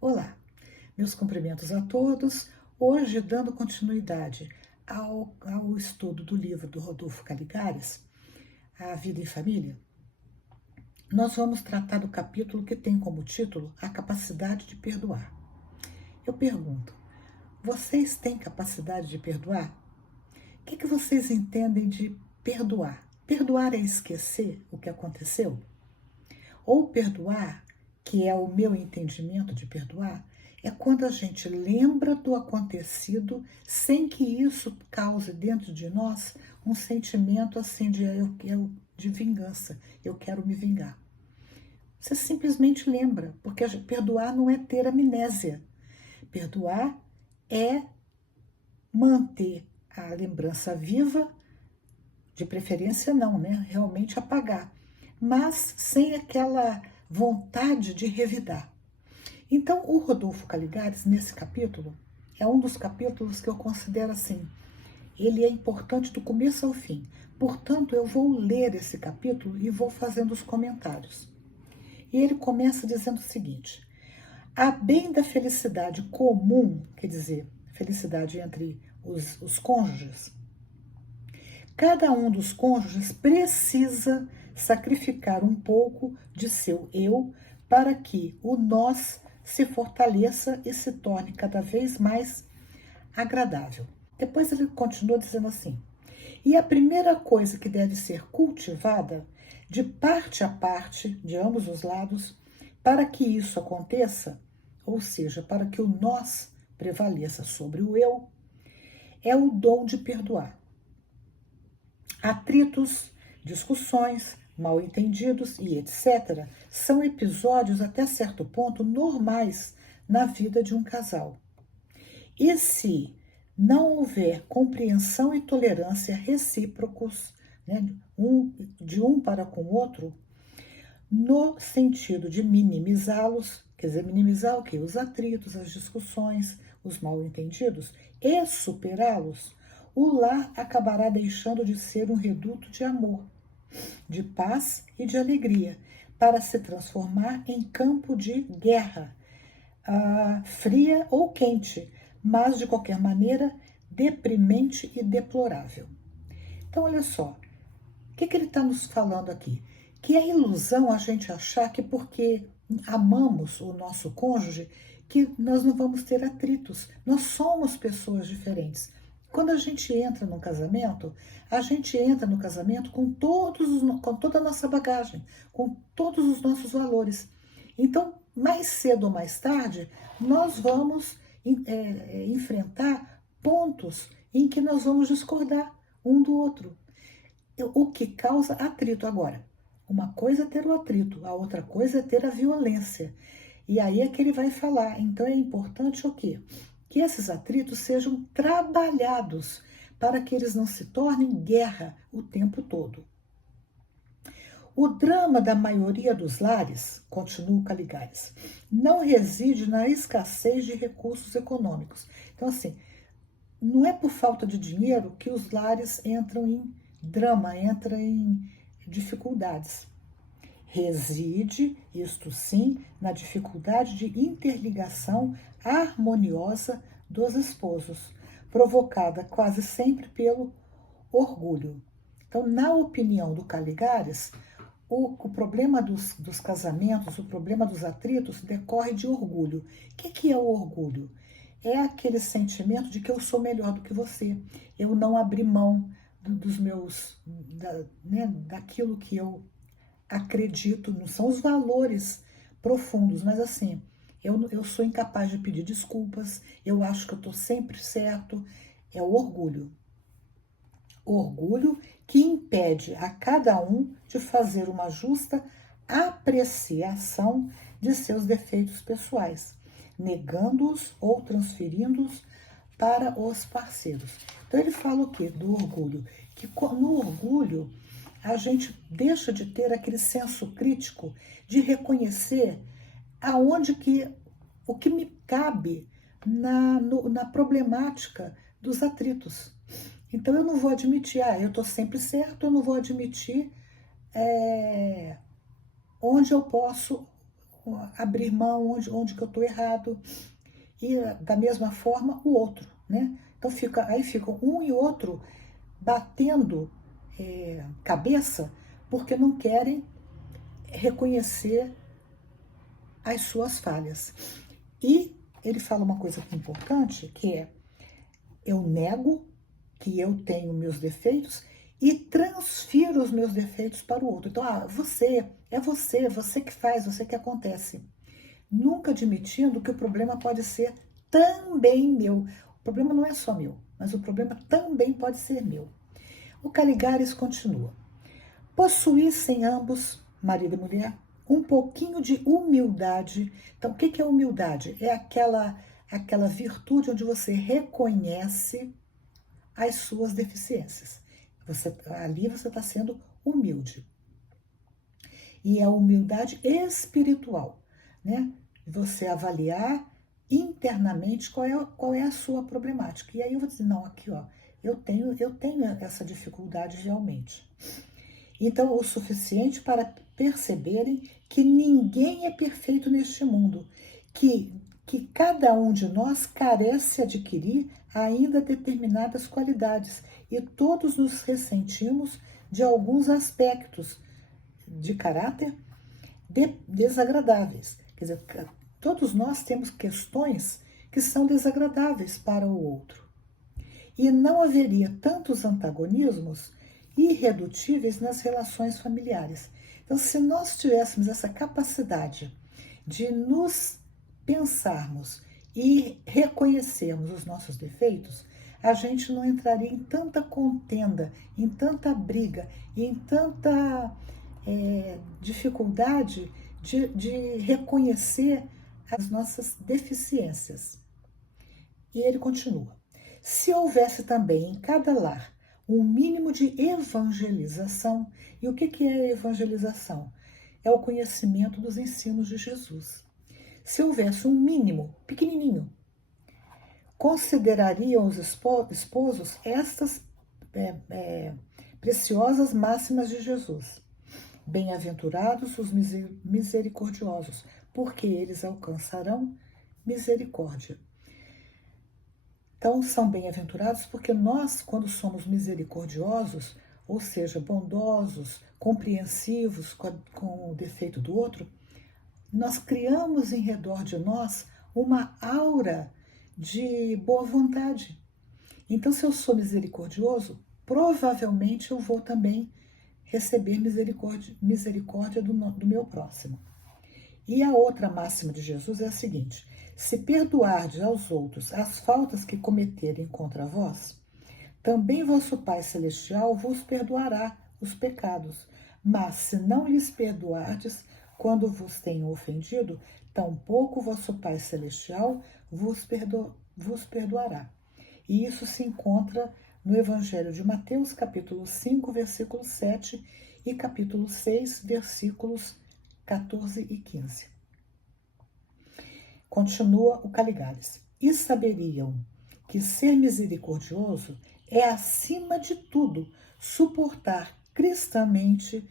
Olá, meus cumprimentos a todos. Hoje, dando continuidade ao estudo do livro do Rodolfo Caligares, A Vida em Família, nós vamos tratar do capítulo que tem como título A Capacidade de Perdoar. Eu pergunto, vocês têm capacidade de perdoar? O que vocês entendem de perdoar? Perdoar é esquecer o que aconteceu? Ou perdoar, que é o meu entendimento de perdoar, é quando a gente lembra do acontecido sem que isso cause dentro de nós um sentimento assim de vingança. Eu quero me vingar. Você simplesmente lembra, porque perdoar não é ter amnésia. Perdoar é manter a lembrança viva, de preferência não, né? Realmente apagar, mas sem aquela vontade de revidar. Então, o Rodolfo Caligares, nesse capítulo, é um dos capítulos que eu considero assim, ele é importante do começo ao fim. Portanto, eu vou ler esse capítulo e vou fazendo os comentários. E ele começa dizendo o seguinte: a bem da felicidade comum, quer dizer, felicidade entre os cônjuges, cada um dos cônjuges precisa sacrificar um pouco de seu eu para que o nós se fortaleça e se torne cada vez mais agradável. Depois ele continua dizendo assim: e a primeira coisa que deve ser cultivada de parte a parte, de ambos os lados, para que isso aconteça, ou seja, para que o nós prevaleça sobre o eu, é o dom de perdoar. Atritos, discussões, mal-entendidos e etc. são episódios até certo ponto normais na vida de um casal. E se não houver compreensão e tolerância recíprocos, né, de um para com o outro, no sentido de minimizá-los, quer dizer, minimizar o quê? Os atritos, as discussões, os mal-entendidos, e superá-los, o lar acabará deixando de ser um reduto de amor, de paz e de alegria, para se transformar em campo de guerra, fria ou quente, mas de qualquer maneira deprimente e deplorável. Então, olha só, o que ele está nos falando aqui? Que é ilusão a gente achar que porque amamos o nosso cônjuge, que nós não vamos ter atritos. Nós somos pessoas diferentes. Quando a gente entra no casamento, a gente entra no casamento com com toda a nossa bagagem, com todos os nossos valores. Então, mais cedo ou mais tarde, nós vamos enfrentar pontos em que nós vamos discordar um do outro, o que causa atrito. Agora, uma coisa é ter o atrito, a outra coisa é ter a violência. E aí é que ele vai falar. Então é importante o quê? Que esses atritos sejam trabalhados para que eles não se tornem guerra o tempo todo. O drama da maioria dos lares, continua Caligares, não reside na escassez de recursos econômicos. Então, assim, não é por falta de dinheiro que os lares entram em drama, entram em dificuldades. Reside, isto sim, na dificuldade de interligação harmoniosa dos esposos, provocada quase sempre pelo orgulho. Então, na opinião do Caligares, o problema dos casamentos, o problema dos atritos decorre de orgulho. O que é o orgulho? É aquele sentimento de que eu sou melhor do que você. Eu não abri mão dos meus, daquilo que eu acredito, não são os valores profundos, mas assim, eu sou incapaz de pedir desculpas, eu acho que eu estou sempre certo. É o orgulho. Orgulho que impede a cada um de fazer uma justa apreciação de seus defeitos pessoais, negando-os ou transferindo-os para os parceiros. Então ele fala o quê? Do orgulho. Que no orgulho a gente deixa de ter aquele senso crítico de reconhecer aonde que o que me cabe na problemática dos atritos. Então eu não vou admitir, eu estou sempre certo, eu não vou admitir onde eu posso, abrir mão onde que eu estou errado. E da mesma forma o outro, né? Então aí ficam um e outro batendo cabeça porque não querem reconhecer as suas falhas. E ele fala uma coisa importante, que é: eu nego que eu tenho meus defeitos e transfiro os meus defeitos para o outro. Então, você que faz, você que acontece. Nunca admitindo que o problema pode ser também meu. O problema não é só meu, mas o problema também pode ser meu. O Caligares continua: possuíssem ambos, marido e mulher, um pouquinho de humildade. Então, o que é humildade? É aquela virtude onde você reconhece as suas deficiências. Ali você está sendo humilde. E é a humildade espiritual, né? Você avaliar internamente qual é a sua problemática. E aí eu vou dizer, não, aqui ó, eu tenho essa dificuldade realmente. Então, o suficiente para perceberem que ninguém é perfeito neste mundo, que cada um de nós carece adquirir ainda determinadas qualidades e todos nos ressentimos de alguns aspectos de caráter desagradáveis. Quer dizer, todos nós temos questões que são desagradáveis para o outro. E não haveria tantos antagonismos irredutíveis nas relações familiares. Então, se nós tivéssemos essa capacidade de nos pensarmos e reconhecermos os nossos defeitos, a gente não entraria em tanta contenda, em tanta briga, em tanta dificuldade de reconhecer as nossas deficiências. E ele continua: se houvesse também em cada lar um mínimo de evangelização, e o que é evangelização? É o conhecimento dos ensinos de Jesus. Se houvesse um mínimo, pequenininho, considerariam os esposos estas preciosas máximas de Jesus. Bem-aventurados os misericordiosos, porque eles alcançarão misericórdia. Então, são bem-aventurados porque nós, quando somos misericordiosos, ou seja, bondosos, compreensivos com o defeito do outro, nós criamos em redor de nós uma aura de boa vontade. Então, se eu sou misericordioso, provavelmente eu vou também receber misericórdia do meu próximo. E a outra máxima de Jesus é a seguinte: se perdoardes aos outros as faltas que cometerem contra vós, também vosso Pai Celestial vos perdoará os pecados. Mas se não lhes perdoardes quando vos tenham ofendido, tampouco vosso Pai Celestial vos perdoará. E isso se encontra no Evangelho de Mateus, capítulo 5, versículo 7 e capítulo 6, versículos 14 e 15. Continua o Caligares: e saberiam que ser misericordioso é, acima de tudo, suportar cristamente,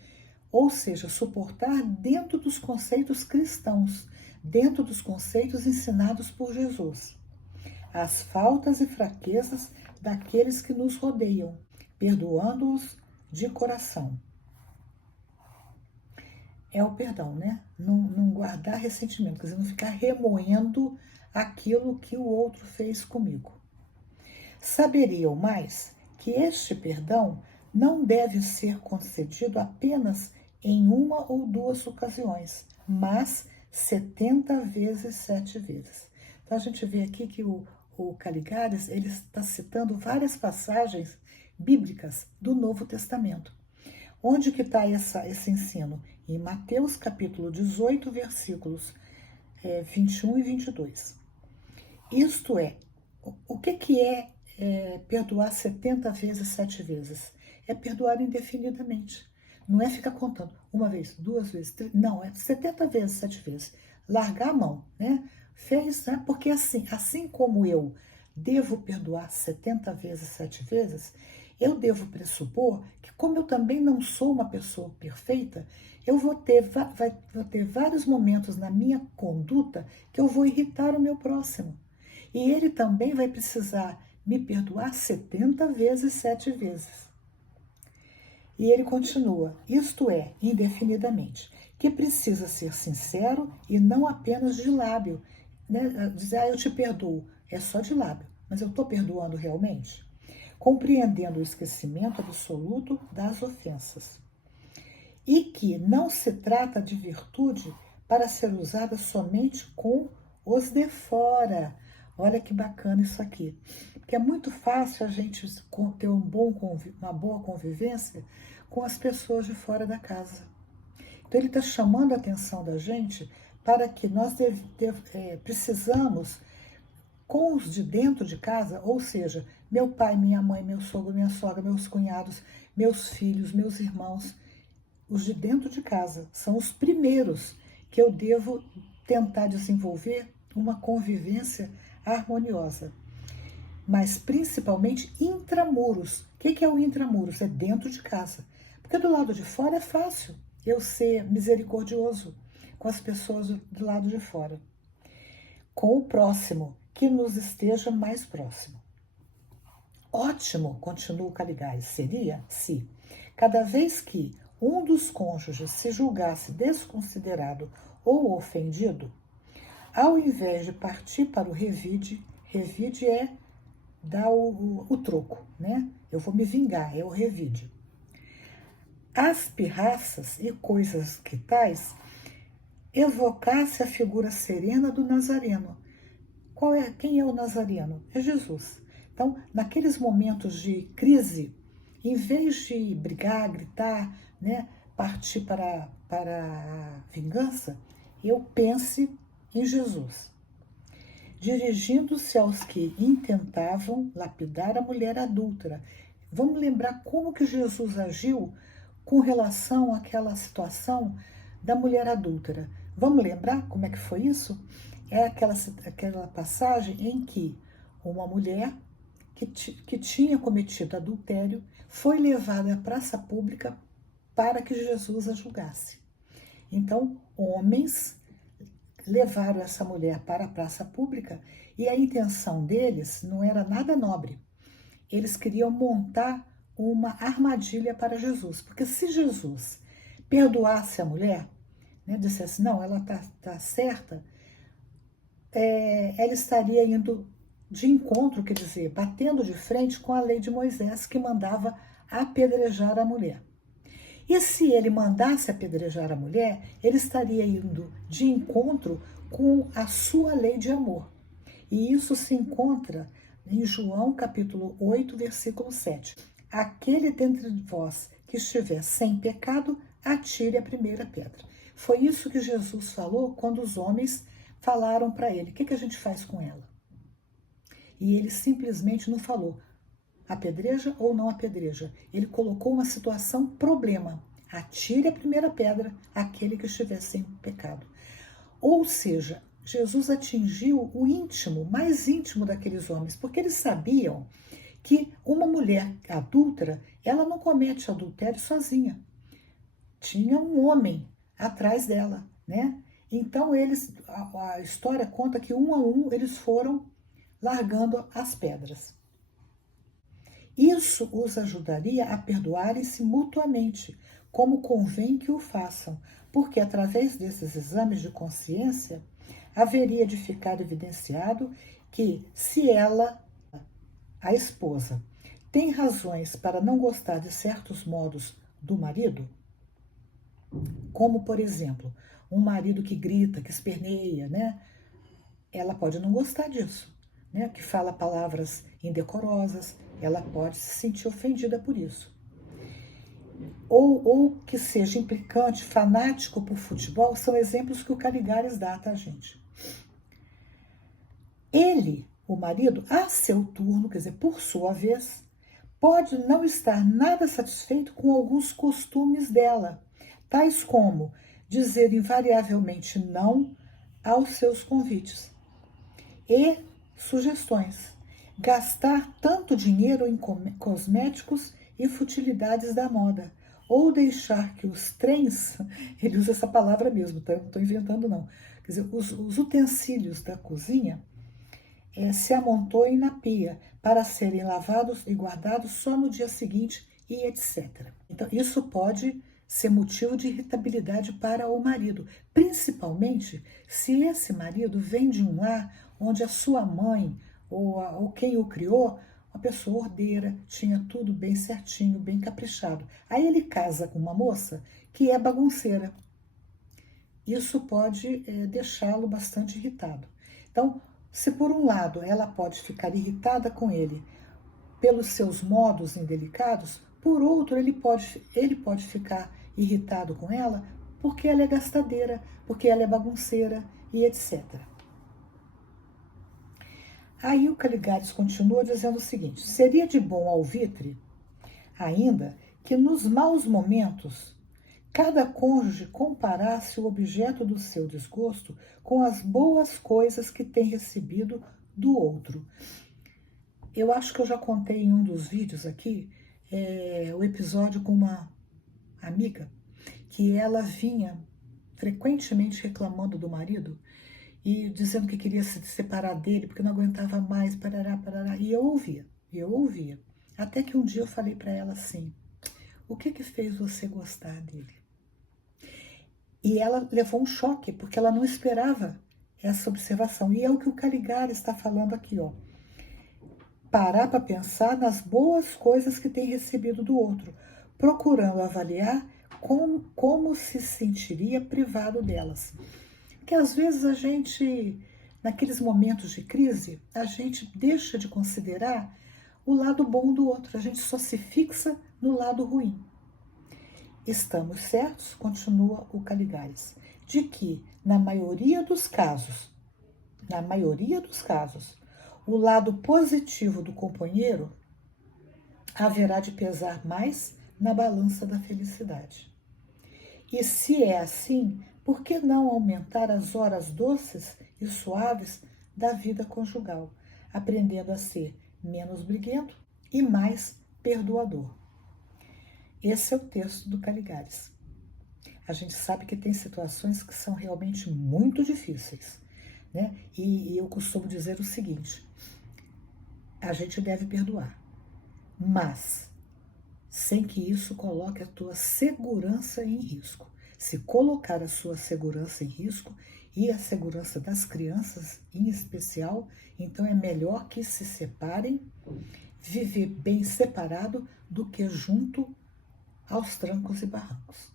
ou seja, suportar dentro dos conceitos cristãos, dentro dos conceitos ensinados por Jesus, as faltas e fraquezas daqueles que nos rodeiam, perdoando-os de coração. É o perdão, né? Não guardar ressentimento, quer dizer, não ficar remoendo aquilo que o outro fez comigo. Saberiam mais que este perdão não deve ser concedido apenas em uma ou duas ocasiões, mas 70 vezes 7 vezes. Então a gente vê aqui que o Caligares ele está citando várias passagens bíblicas do Novo Testamento. Onde que está esse ensino? Em Mateus capítulo 18, versículos 21 e 22. Isto é, o que é perdoar 70 vezes, 7 vezes? É perdoar indefinidamente. Não é ficar contando uma vez, duas vezes, três, não, é 70 vezes, 7 vezes. Largar a mão, né? Fez, né? Porque assim como eu devo perdoar 70 vezes, 7 vezes, eu devo pressupor que, como eu também não sou uma pessoa perfeita, eu vou ter vários momentos na minha conduta que eu vou irritar o meu próximo. E ele também vai precisar me perdoar 70 vezes, 7 vezes. E ele continua, isto é, indefinidamente, que precisa ser sincero e não apenas de lábio. Né? Dizer, eu te perdoo, é só de lábio, mas eu estou perdoando realmente? Compreendendo o esquecimento absoluto das ofensas. E que não se trata de virtude para ser usada somente com os de fora. Olha que bacana isso aqui. Porque é muito fácil a gente ter uma boa convivência com as pessoas de fora da casa. Então ele está chamando a atenção da gente para que nós precisamos, com os de dentro de casa, ou seja, meu pai, minha mãe, meu sogro, minha sogra, meus cunhados, meus filhos, meus irmãos, os de dentro de casa são os primeiros que eu devo tentar desenvolver uma convivência harmoniosa. Mas principalmente intramuros. O que é o intramuros? É dentro de casa. Porque do lado de fora é fácil eu ser misericordioso com as pessoas do lado de fora. Com o próximo, que nos esteja mais próximo. Ótimo, continua o Caligari, seria se, cada vez que um dos cônjuges se julgasse desconsiderado ou ofendido, ao invés de partir para o revide é dar o troco, né? Eu vou me vingar, é o revide. As pirraças e coisas que tais evocasse a figura serena do Nazareno. Quem é o Nazareno? É Jesus. Então, naqueles momentos de crise, em vez de brigar, gritar, né, partir para a vingança, eu pense em Jesus. Dirigindo-se aos que intentavam lapidar a mulher adúltera. Vamos lembrar como que Jesus agiu com relação àquela situação da mulher adúltera. Vamos lembrar como é que foi isso? É aquela passagem em que uma mulher que tinha cometido adultério foi levada à praça pública para que Jesus a julgasse. Então, homens levaram essa mulher para a praça pública e a intenção deles não era nada nobre. Eles queriam montar uma armadilha para Jesus, porque se Jesus perdoasse a mulher, né, dissesse, não, ela tá certa, ela estaria indo de encontro, quer dizer, batendo de frente com a lei de Moisés, que mandava apedrejar a mulher. E se ele mandasse apedrejar a mulher, ele estaria indo de encontro com a sua lei de amor. E isso se encontra em João capítulo 8, versículo 7. Aquele dentre vós que estiver sem pecado, atire a primeira pedra. Foi isso que Jesus falou quando os homens falaram para ele, o que a gente faz com ela? E ele simplesmente não falou, apedreja ou não apedreja. Ele colocou uma situação problema. Atire a primeira pedra aquele que estiver sem pecado. Ou seja, Jesus atingiu o íntimo, mais íntimo daqueles homens, porque eles sabiam que uma mulher adúltera, ela não comete adultério sozinha. Tinha um homem atrás dela, né? Então a história conta que um a um eles foram largando as pedras. Isso os ajudaria a perdoarem-se mutuamente, como convém que o façam, porque através desses exames de consciência haveria de ficar evidenciado que, se ela, a esposa, tem razões para não gostar de certos modos do marido, como, por exemplo, um marido que grita, que esperneia, né? Ela pode não gostar disso, né? Que fala palavras indecorosas, ela pode se sentir ofendida por isso. Ou que seja implicante, fanático por futebol, são exemplos que o Caligares dá, tá, gente? Ele, o marido, a seu turno, quer dizer, por sua vez, pode não estar nada satisfeito com alguns costumes dela, tais como dizer invariavelmente não aos seus convites e sugestões. gastar tanto dinheiro em cosméticos e futilidades da moda, ou deixar que os trens, ele usa essa palavra mesmo, tá? Eu não estou inventando não, quer dizer, os utensílios da cozinha se amontoem na pia para serem lavados e guardados só no dia seguinte e etc. Então, isso pode ser motivo de irritabilidade para o marido, principalmente se esse marido vem de um lar onde a sua mãe ou quem o criou, uma pessoa ordeira, tinha tudo bem certinho, bem caprichado. Aí ele casa com uma moça que é bagunceira. Isso pode deixá-lo bastante irritado. Então, se por um lado ela pode ficar irritada com ele pelos seus modos indelicados, por outro ele pode ficar irritado com ela porque ela é gastadeira, porque ela é bagunceira e etc. Aí o Caligares continua dizendo o seguinte: seria de bom alvitre, ainda, que nos maus momentos cada cônjuge comparasse o objeto do seu desgosto com as boas coisas que tem recebido do outro. Eu acho que eu já contei em um dos vídeos aqui o episódio com uma amiga que ela vinha frequentemente reclamando do marido e dizendo que queria se separar dele porque não aguentava mais, parará, parará. E eu ouvia. Até que um dia eu falei para ela assim: o que fez você gostar dele? E ela levou um choque, porque ela não esperava essa observação. E é o que o Caligares está falando aqui, ó. Parar para pensar nas boas coisas que tem recebido do outro, procurando avaliar como se sentiria privado delas. Porque às vezes a gente, naqueles momentos de crise, a gente deixa de considerar o lado bom do outro, a gente só se fixa no lado ruim. Estamos certos, continua o Caligares, de que, na maioria dos casos, o lado positivo do companheiro haverá de pesar mais na balança da felicidade. E se é assim, por que não aumentar as horas doces e suaves da vida conjugal, aprendendo a ser menos briguento e mais perdoador? Esse é o texto do Caligares. A gente sabe que tem situações que são realmente muito difíceis, né? E eu costumo dizer o seguinte: a gente deve perdoar, mas sem que isso coloque a tua segurança em risco. Se colocar a sua segurança em risco e a segurança das crianças em especial, então é melhor que se separem, viver bem separado do que junto aos trancos e barrancos.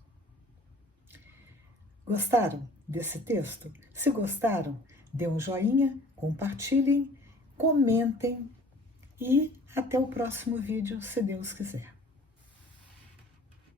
Gostaram desse texto? Se gostaram, dê um joinha, compartilhem, comentem e até o próximo vídeo, se Deus quiser.